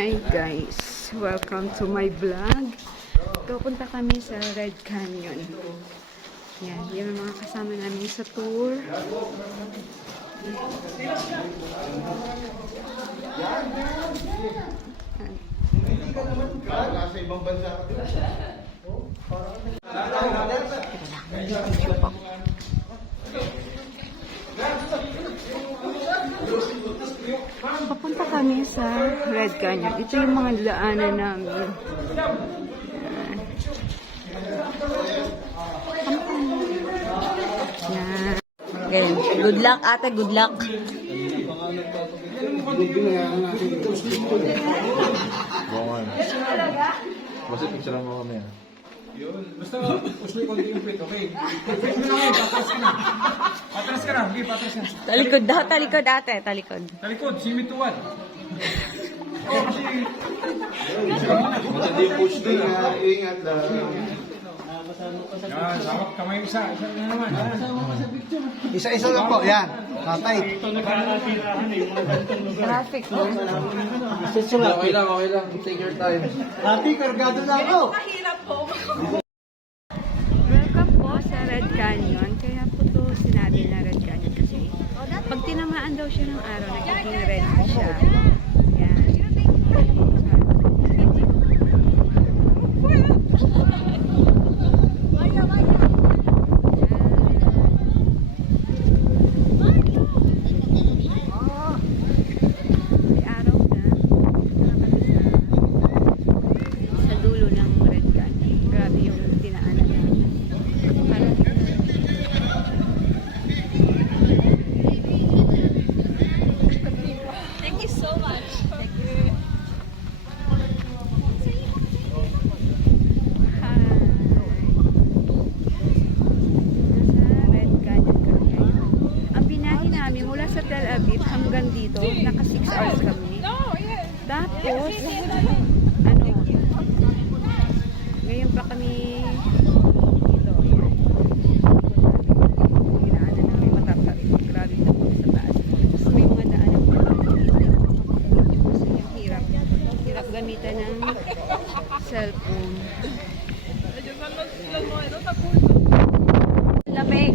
Hi guys, welcome to my vlog. Pupunta kami sa Red Canyon. Yan, yung mga kasama namin sa tour. Nasa ibang bansa ka din. Papunta kami sa Red Canyon. Ito yung mga daanan namin. Yan. Ganyan. Good luck, ate. Good luck. Bongan. Basta picture mo kami. Yun. Basta push mo yung konti yung plate, okay? Push mo na ngayon, patras ka na. Patras ka na, okay, patras ka. Talikod daw, talikod, ate. Talikod. Talikod, simituan. Matindi yung push din ha. Ingat lang. Yan, hawak kamay isa. Isa na naman. Isa-isa lang po, yan. Tatay. Traffic, no? Okay lang, okay lang. Take your time. Ate, kargado na ako. Welcome po sa Red Canyon. Kaya po ito sinabi na Red Canyon kasi pag tinamaan daw siya ng araw, nagiging red siya. Yan. May araw na. Sa dulo ng Red Canyon. Grabe yung dinaanan namin. Parang Thank you so much. Red Canyon kami ngayon. Ang binahe namin mula sa Tel Aviv hanggang dito, naka 6 hours kami. Tapos, ngayon pa kami dito. Ayan. Ginaanan namin matapos. Grabe na po sa taas. Tapos may mga daanan po kasi yung hirap. Hirap gamitan ng cellphone. Lamig.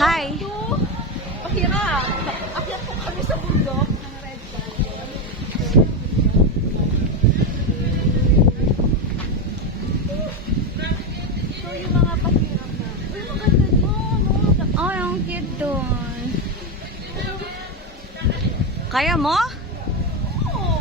Hi. Pakira, akyat po kami sa bundok ng Red Canyon. So, yung mga pahirap na. Uy, maganda doon, no? Oh, yung cute doon. Kaya mo? Oo.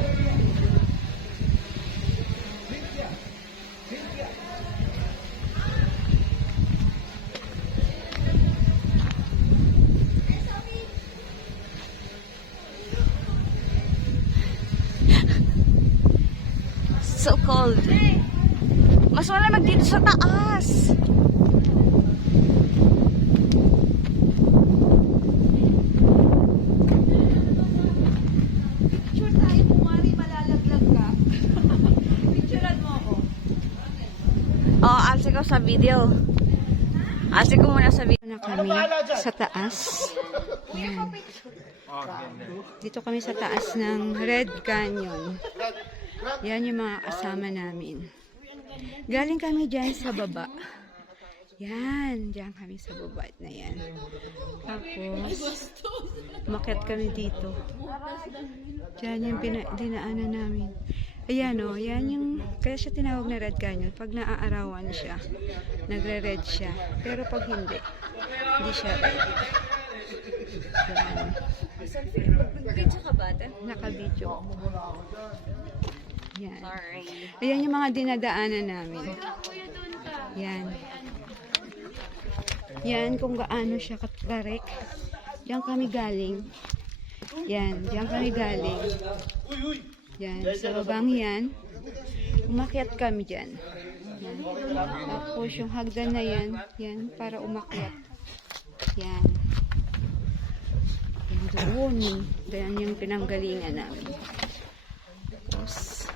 So cold. Mas malamig dito sa taas. Picture tayo, kumari malalaglag ka. Picturean mo ako. Oh, alsi ko sa video. Alsi ko muna sa video. Na kami sa taas. Ayan. Dito kami sa taas ng Red Canyon. Yan yung mga kasama namin. Galing kami dyan sa baba. Yan, dyan kami sa baba na yan. Tapos, umakyat kami dito. Dyan yung dinaanan namin. Ayan o, yan yung, kaya siya tinawag na Red Canyon. Pag naaarawan siya, nagre-red siya. Pero pag hindi siya red. Video ka ba, ate? Naka-video. Yan. Sorry. Ayan yung mga dinadaanan namin. Yan. Yan kung gaano siya katarek. Diyan kami galing. Yan. Diyan kami galing. Yan. Sa babang yan. Umakyat kami dyan. Yan. Tapos yung hagdan na yan. Yan. Para umakyat. Yan. Yan doon. Yan yung pinanggalingan namin. Tapos,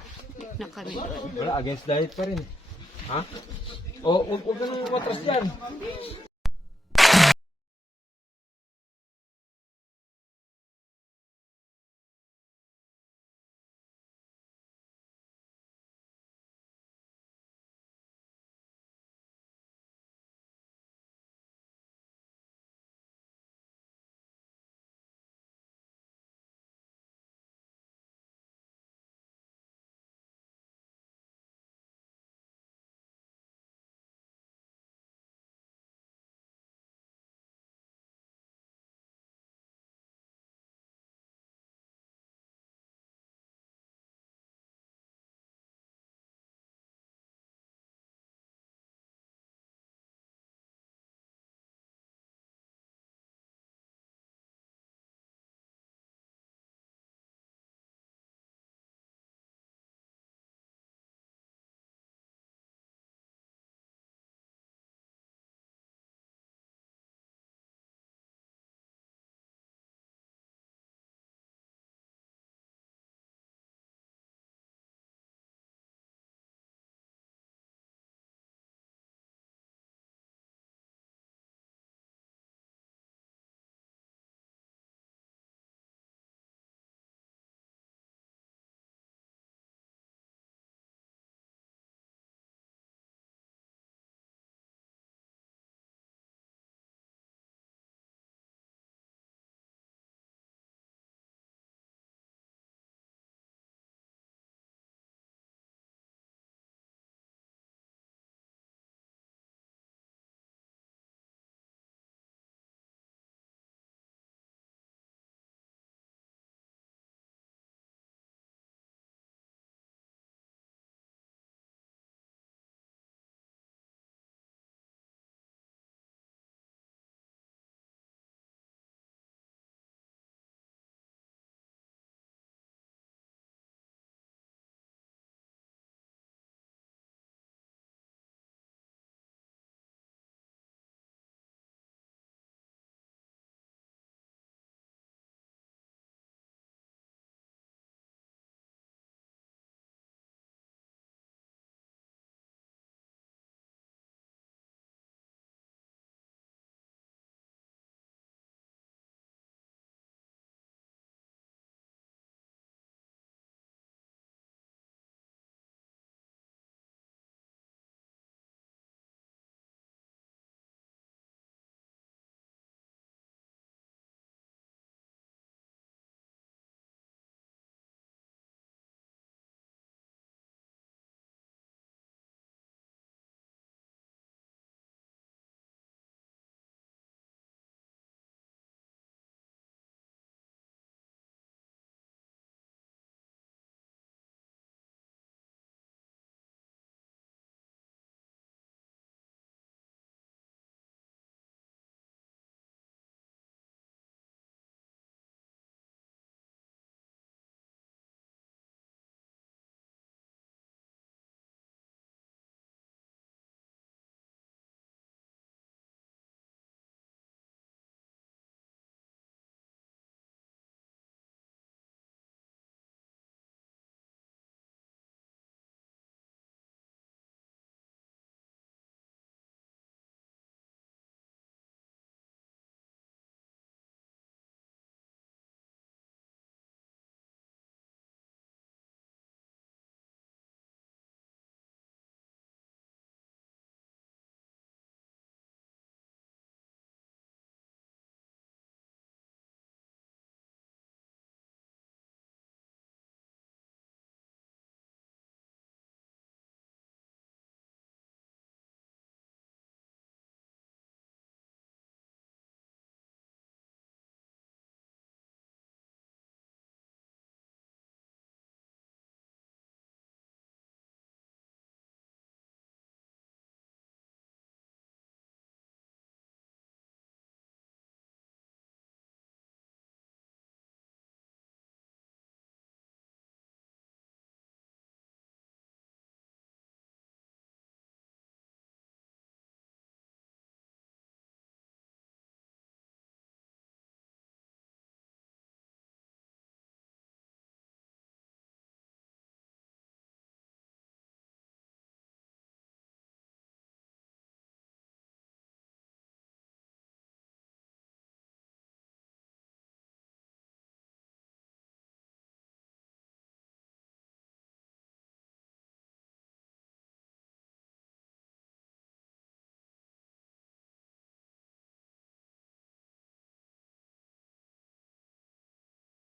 na kami doon. Wala, against diet pa rin. Ha? O, huwag ka nang matras dyan.